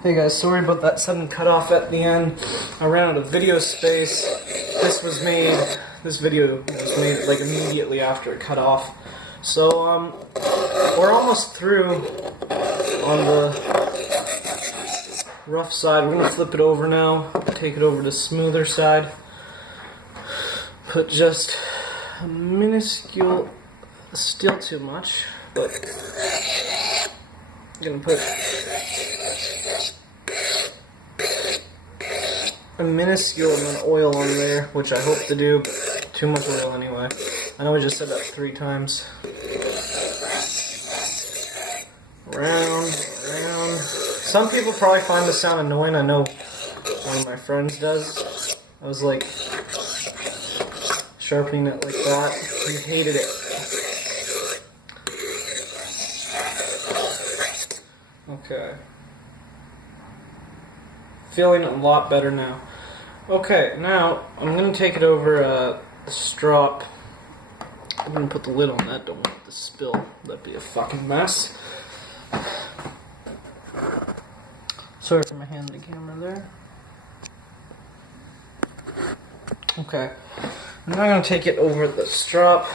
Hey guys, sorry about that sudden cutoff at the end. I ran out of video space. This video was made like immediately after it cut off. So, we're almost through on the rough side. We're gonna flip it over now, take it over to smoother side. Put just a minuscule, still too much, but I'm gonna put a minuscule amount of oil on there, which I hope to do, but too much oil anyway. I know I just said that 3 times. Round, round. Some people probably find the sound annoying. I know one of my friends does. I was like sharpening it like that. He hated it. Okay. Feeling a lot better now. Okay, now I'm gonna take it over a strop. I'm gonna put the lid on that. Don't want it to spill. That'd be a fucking mess. Sorry for my hand in the camera there. Okay. I'm now gonna take it over the strop.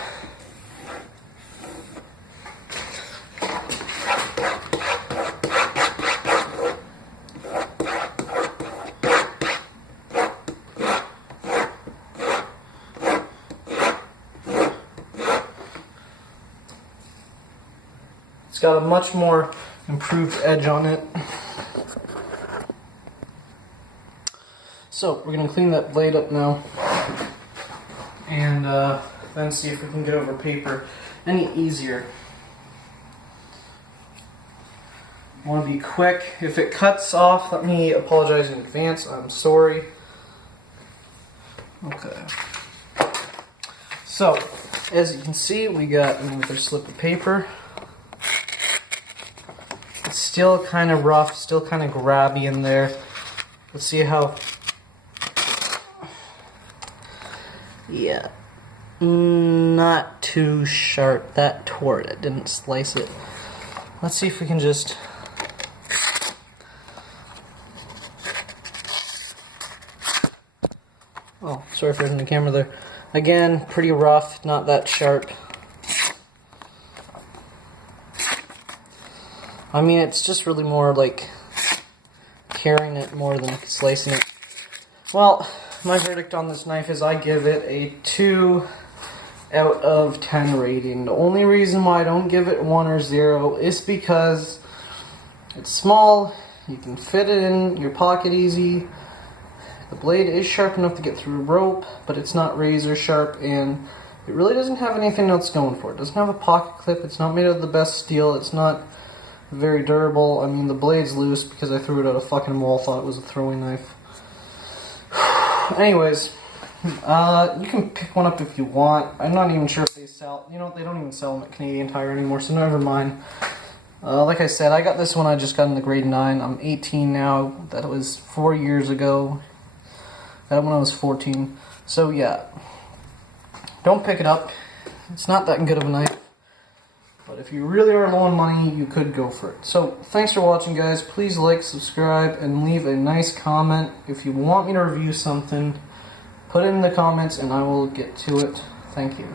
It's got a much more improved edge on it. So, we're going to clean that blade up now. And then see if we can get over paper any easier. I want to be quick. If it cuts off, let me apologize in advance. I'm sorry. Okay. So, as you can see, we got another slip of paper. It's still kind of rough, still kind of grabby in there. Let's see how... Yeah. Not too sharp. That tore it. It didn't slice it. Let's see if we can just... Oh, sorry for hitting the camera there. Again, pretty rough, not that sharp. I mean, it's just really more like carrying it more than slicing it. Well, my verdict on this knife is I give it a 2 out of 10 rating. The only reason why I don't give it 1 or 0 is because it's small, you can fit it in your pocket easy. The blade is sharp enough to get through rope, but it's not razor sharp, and it really doesn't have anything else going for it. It doesn't have a pocket clip, it's not made out of the best steel, it's not very durable. I mean, the blade's loose because I threw it at a fucking wall, thought it was a throwing knife. Anyways, you can pick one up if you want. I'm not even sure if they sell, you know, they don't even sell them at Canadian Tire anymore, so never mind. Like I said, I got this one, I just got in the grade 9. I'm 18 now. That was 4 years ago. That when I was 14. So yeah, don't pick it up. It's not that good of a knife. But if you really are low on money, you could go for it. So, thanks for watching, guys. Please like, subscribe, and leave a nice comment. If you want me to review something, put it in the comments and I will get to it. Thank you.